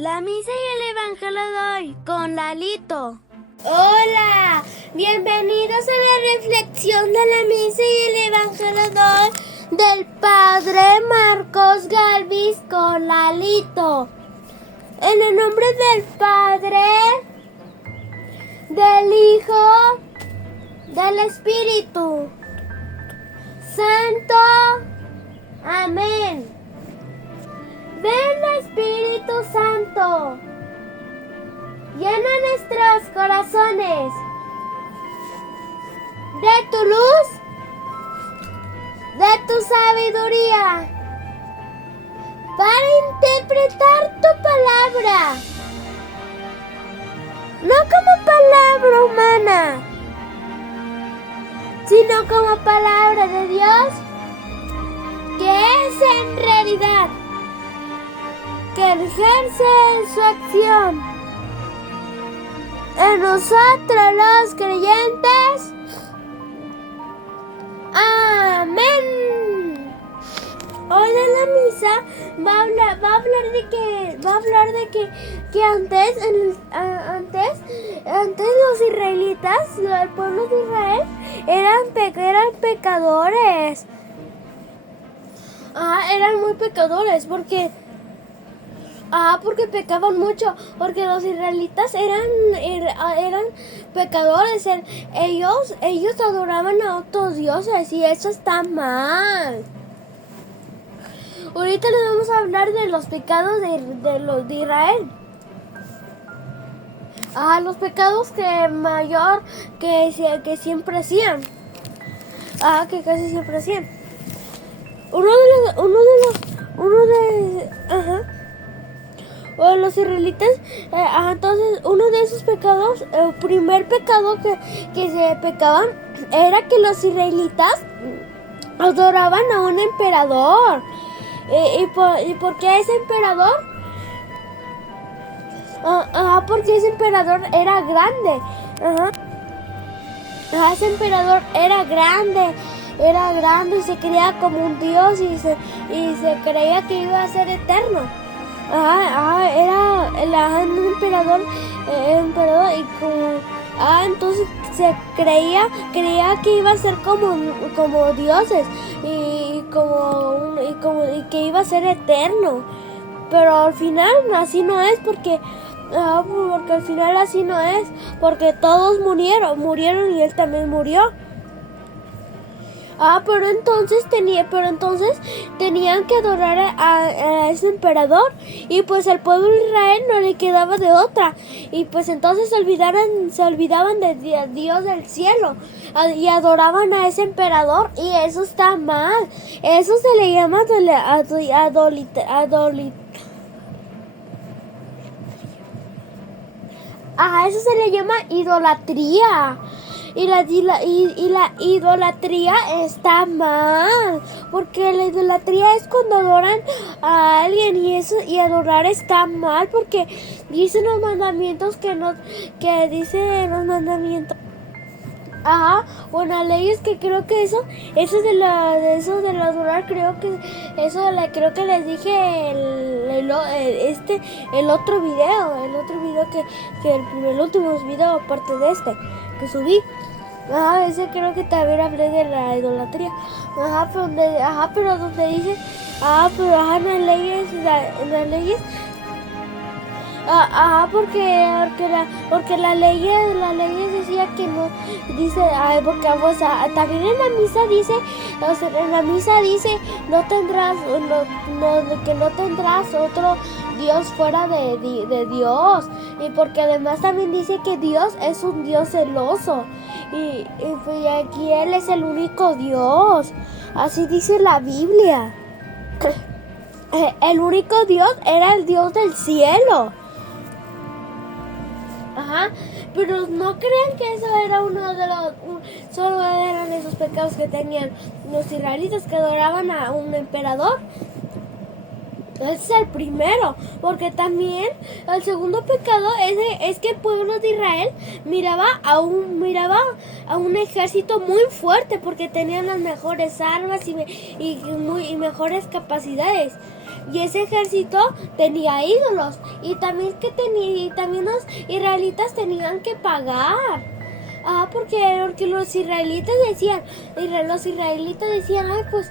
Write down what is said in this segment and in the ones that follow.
La misa y el evangelio de hoy con Lalito. Hola, bienvenidos a la reflexión de la misa y el evangelio de hoy del Padre Marcos Galvis con Lalito. En el nombre del Padre, del Hijo, del Espíritu Santo. Amén. Ven, Espíritu Santo, llena nuestros corazones de tu luz, de tu sabiduría, para interpretar tu palabra, no como palabra humana, sino como palabra de Dios, que es en realidad que ejerce su acción en nosotros los creyentes. Amén. Hoy en la misa va a hablar de que antes los israelitas, el pueblo de Israel, eran pecadores. Eran muy pecadores porque pecaban mucho, porque los israelitas eran pecadores. Ellos adoraban a otros dioses y eso está mal. Ahorita les vamos a hablar de los pecados de los de Israel. Los pecados que siempre hacían. Que casi siempre hacían. Los israelitas, entonces uno de esos pecados, el primer pecado que se pecaban era que los israelitas adoraban a un emperador. ¿Y por qué ese emperador? Porque ese emperador era grande. Ese emperador era grande y se creía como un dios y se creía que iba a ser eterno. Era un emperador y entonces se creía que iba a ser como dioses y que iba a ser eterno, pero al final así no es, porque al final así no es, porque todos murieron y él también murió. Pero entonces tenían que adorar a ese emperador, y pues al pueblo de Israel no le quedaba de otra, y pues entonces se olvidaban de Dios del cielo y adoraban a ese emperador, y eso está mal. Eso se le llama eso se le llama idolatría. Y la idolatría está mal, porque la idolatría es cuando adoran a alguien, y adorar está mal, porque dicen los mandamientos que dicen los mandamientos. Bueno, leyes que creo que eso de adorar, creo que les dije el otro video que el último video aparte de este que subí. Ese creo que también hablé de la idolatría. Pero donde dice, en las leyes, porque las leyes decía que no, dice, porque también en la misa dice, que no tendrás otro Dios fuera de Dios, y porque además también dice que Dios es un Dios celoso, y aquí Él es el único Dios, así dice la Biblia. El único Dios era el Dios del cielo. Pero no crean que eso era solo eran esos pecados que tenían los israelitas, que adoraban a un emperador. Ese es el primero, porque también el segundo pecado es que el pueblo de Israel miraba a un ejército muy fuerte, porque tenían las mejores armas y mejores capacidades. y ese ejército tenía ídolos y también los israelitas tenían que pagar. Porque los israelitas decían, ay pues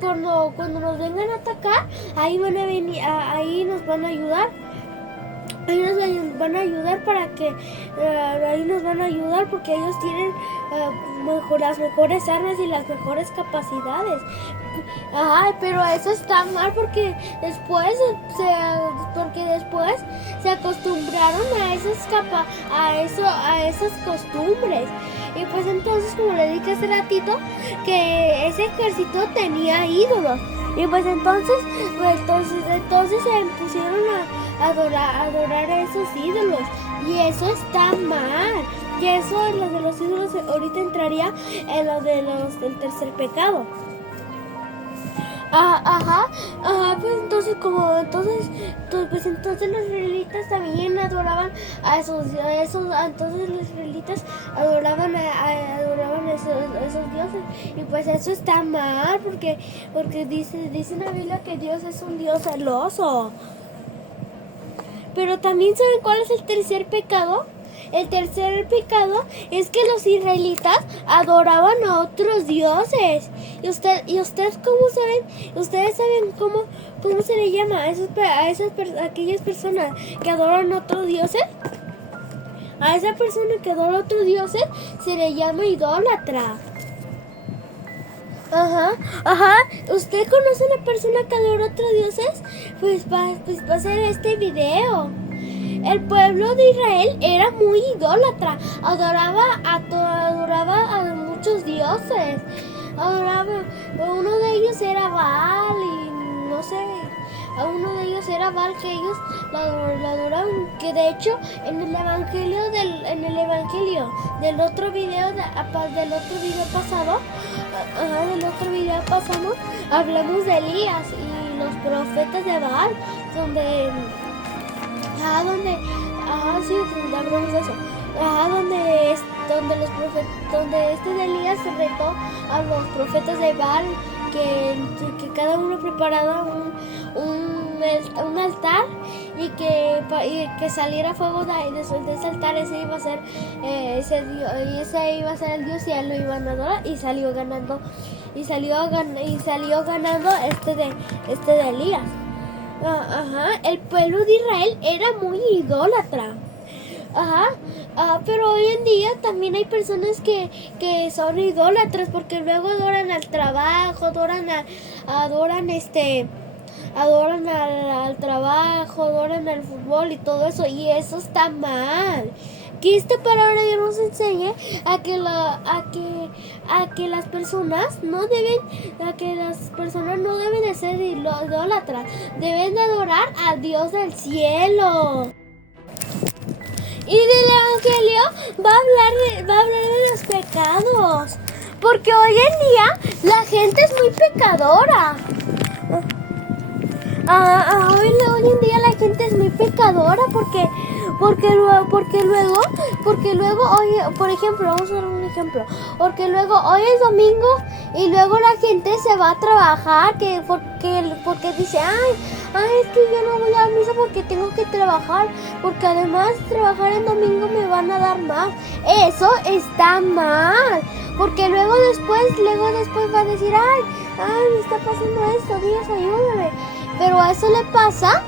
cuando nos vengan a atacar, ahí van a venir, ahí nos van a ayudar. Ahí nos van a ayudar porque ellos tienen las mejores armas y las mejores capacidades. Pero eso está mal porque después se acostumbraron a esas costumbres. Y pues entonces, como le dije hace ratito, que ese ejército tenía ídolos. Y pues entonces se pusieron a adorar a esos ídolos. Y eso está mal. Y eso en lo de los ídolos ahorita entraría en lo del tercer pecado. Pues entonces los israelitas también adoraban a esos, entonces los israelitas adoraban a esos dioses, y pues eso está mal porque dice en la Biblia que Dios es un Dios celoso. Pero también ¿saben cuál es el tercer pecado? El tercer pecado es que los israelitas adoraban a otros dioses. ¿Y ustedes cómo saben? ¿Ustedes saben cómo se le llama a aquellas personas que adoran a otros dioses? A esa persona que adora a otros dioses se le llama idólatra. ¿Usted conoce a una persona que adora a otros dioses? Pues va a ser este video. El pueblo de Israel era muy idólatra, adoraba a muchos dioses, uno de ellos era Baal y no sé, a uno de ellos era Baal que ellos lo adoraban, que de hecho en el evangelio del otro video pasado hablamos de Elías y los profetas de Baal, donde hablamos de eso. Donde de Elías se retó a los profetas de Baal que cada uno preparaba un altar y que saliera fuego de ese altar. Ese iba a ser el Dios y él lo iban a adorar, y salió ganando este de Elías. El pueblo de Israel era muy idólatra. Pero hoy en día también hay personas que son idólatras porque luego adoran al trabajo, adoran al trabajo, adoran al fútbol y todo eso, y eso está mal. Que esta palabra de Dios nos enseñe a que las personas no deben de ser idólatras, deben de adorar a Dios del cielo. Y del evangelio va a hablar de los pecados, porque hoy en día la gente es muy pecadora. Hoy en día la gente es muy pecadora porque luego hoy, por ejemplo, vamos a dar un ejemplo, porque luego hoy es domingo y luego la gente se va a trabajar porque dice, es que yo no voy a misa porque tengo que trabajar, porque además trabajar en domingo me van a dar más. Eso está mal, porque luego después va a decir, me está pasando esto, Dios ayúdame. Pero a eso le pasa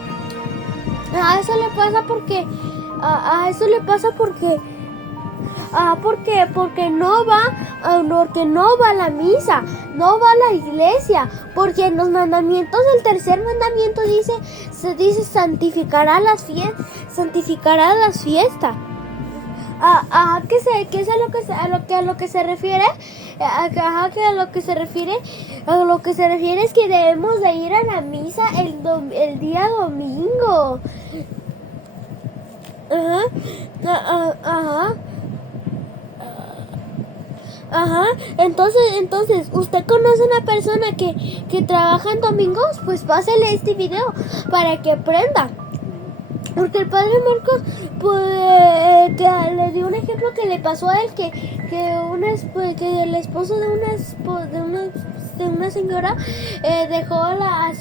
porque no va a la misa, no va a la iglesia, porque en los mandamientos el tercer mandamiento dice santificará las fiestas. ¿Qué es a lo que se refiere? A lo que se refiere es que debemos de ir a la misa el día domingo. Entonces, ¿usted conoce a una persona que trabaja en domingos? Pues pásele este video para que aprenda. Porque el padre Marcos le dio un ejemplo que le pasó a él, que el esposo de una una señora dejó a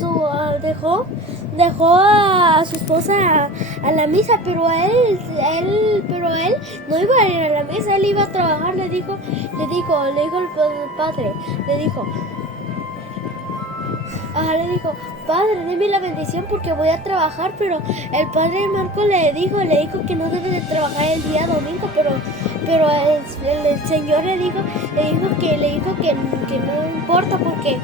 su esposa a la misa, pero él no iba a ir a la misa, él iba a trabajar. Le dijo el padre, le dijo, padre, deme la bendición porque voy a trabajar. Pero el padre Marco le dijo que no debe de trabajar el día domingo, pero el señor le dijo que no importa porque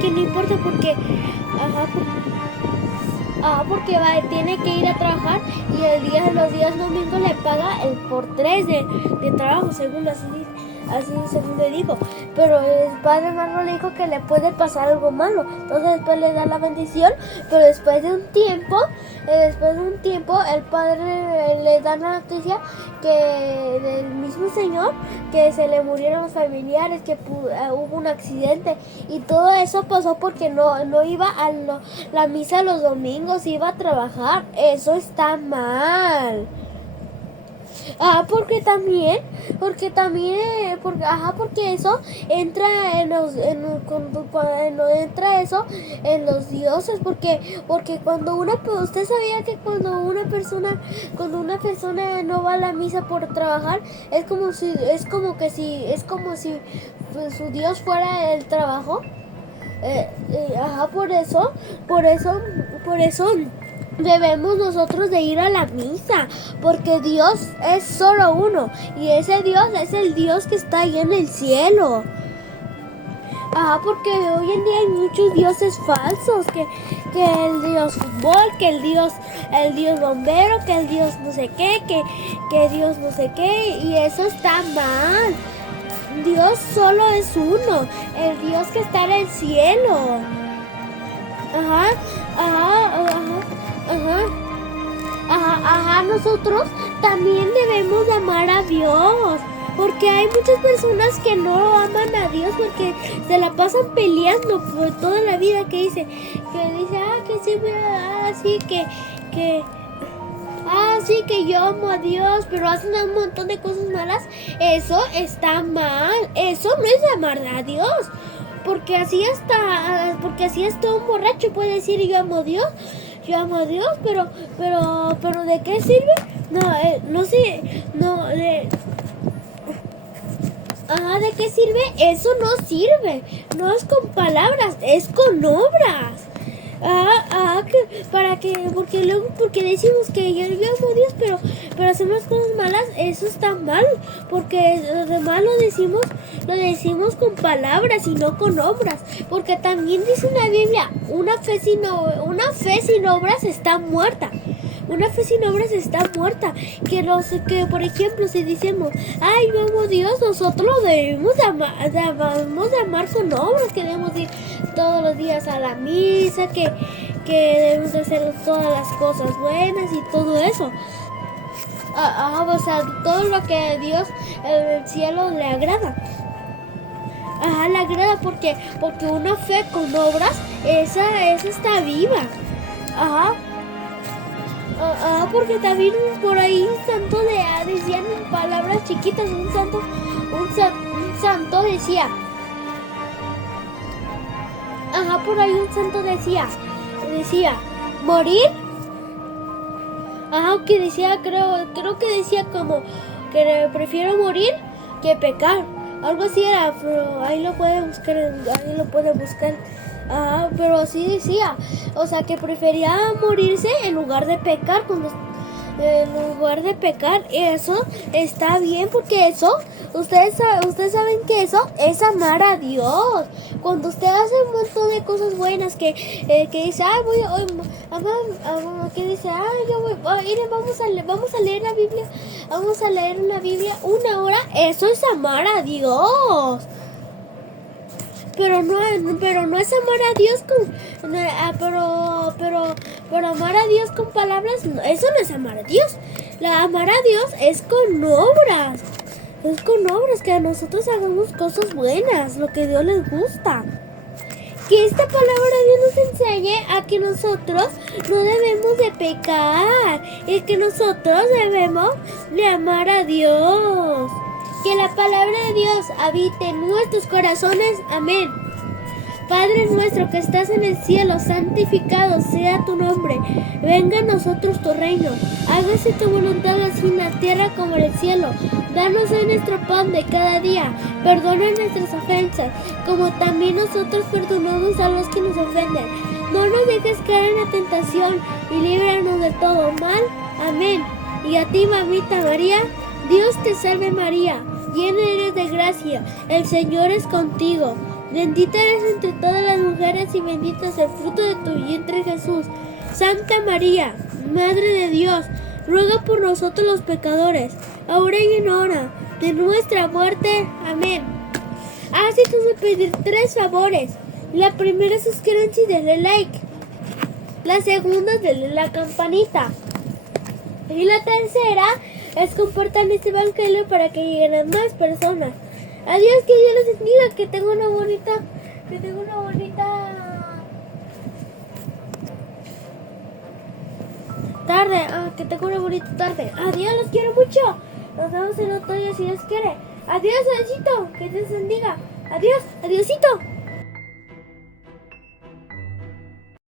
que no importa porque tiene que ir a trabajar, y los días domingos le paga el por 3 de trabajo, según según le dijo. Pero el padre Marco le dijo que le puede pasar algo malo, entonces después le da la bendición. Pero después de un tiempo el padre le da la noticia que del mismo señor, que se le murieron los familiares, que hubo un accidente, y todo eso pasó porque no iba a la misa los domingos, iba a trabajar. Eso está mal. Porque eso entra cuando entra eso en los dioses, porque usted sabía que cuando una persona no va a la misa por trabajar, es como si pues, su Dios fuera el trabajo. Por eso debemos nosotros de ir a la misa, porque Dios es solo uno, y ese Dios es el Dios que está ahí en el cielo. Porque hoy en día hay muchos dioses falsos, que el Dios fútbol, que el Dios bombero, que el Dios no sé qué, que Dios no sé qué, y eso está mal. Dios solo es uno, el Dios que está en el cielo. Nosotros también debemos de amar a Dios, porque hay muchas personas que no aman a Dios porque se la pasan peleando por toda la vida, que dice, que yo amo a Dios, pero hacen un montón de cosas malas. Eso está mal, eso no es amar a Dios. Porque así hasta un borracho puede decir yo amo a Dios, pero ¿de qué sirve? ¿De qué sirve? Eso no sirve, no es con palabras, es con obras. Porque decimos que yo amo a Dios, pero hacemos cosas malas, eso está mal, porque lo demás lo decimos con palabras y no con obras, porque también dice en la Biblia, una fe sin obras está muerta. Una fe sin obras está muerta. Que por ejemplo, si decimos, ay, yo amo a Dios, nosotros debemos de amar con obras, que debemos ir todos los días a la misa, que debemos de hacer todas las cosas buenas y todo eso. Todo lo que a Dios en el cielo le agrada. Le agrada porque una fe con obras, esa está viva. Porque también por ahí un santo decían palabras chiquitas, un santo decía, por ahí un santo decía, morir, que decía, creo que decía como que prefiero morir que pecar, algo así era, pero ahí lo puede buscar, pero así decía, o sea, que prefería morirse en lugar de pecar, eso está bien, porque eso, ustedes saben que eso es amar a Dios. Cuando usted hace un montón de cosas buenas, que dice, vamos a leer la Biblia, vamos a leer una Biblia 1 hora, eso es amar a Dios. Pero no es amar a Dios pero amar a Dios con palabras, no, eso no es amar a Dios. Amar a Dios es con obras. Es con obras, que a nosotros hagamos cosas buenas, lo que Dios les gusta. Que esta palabra Dios nos enseñe a que nosotros no debemos de pecar, y que nosotros debemos de amar a Dios. Que la palabra de Dios habite en nuestros corazones. Amén. Padre nuestro que estás en el cielo, santificado sea tu nombre. Venga a nosotros tu reino. Hágase tu voluntad así en la tierra como en el cielo. Danos hoy nuestro pan de cada día. Perdona nuestras ofensas, como también nosotros perdonamos a los que nos ofenden. No nos dejes caer en la tentación y líbranos de todo mal. Amén. Y a ti, mamita María, Dios te salve María, llena eres de gracia, el Señor es contigo. Bendita eres entre todas las mujeres y bendito es el fruto de tu vientre Jesús. Santa María, Madre de Dios, ruega por nosotros los pecadores, ahora y en hora de nuestra muerte. Amén. Así te voy a pedir 3 favores. La primera es suscríbanse y denle like. La segunda es denle la campanita. Y la tercera es compartan este evangelio para que lleguen a más personas. Adiós, que Dios los bendiga, que tengo una bonita tarde, que tengo una bonita tarde. Adiós, los quiero mucho. Nos vemos en otro día si Dios quiere. Adiós, adiósito, que Dios bendiga. Adiós, adiósito.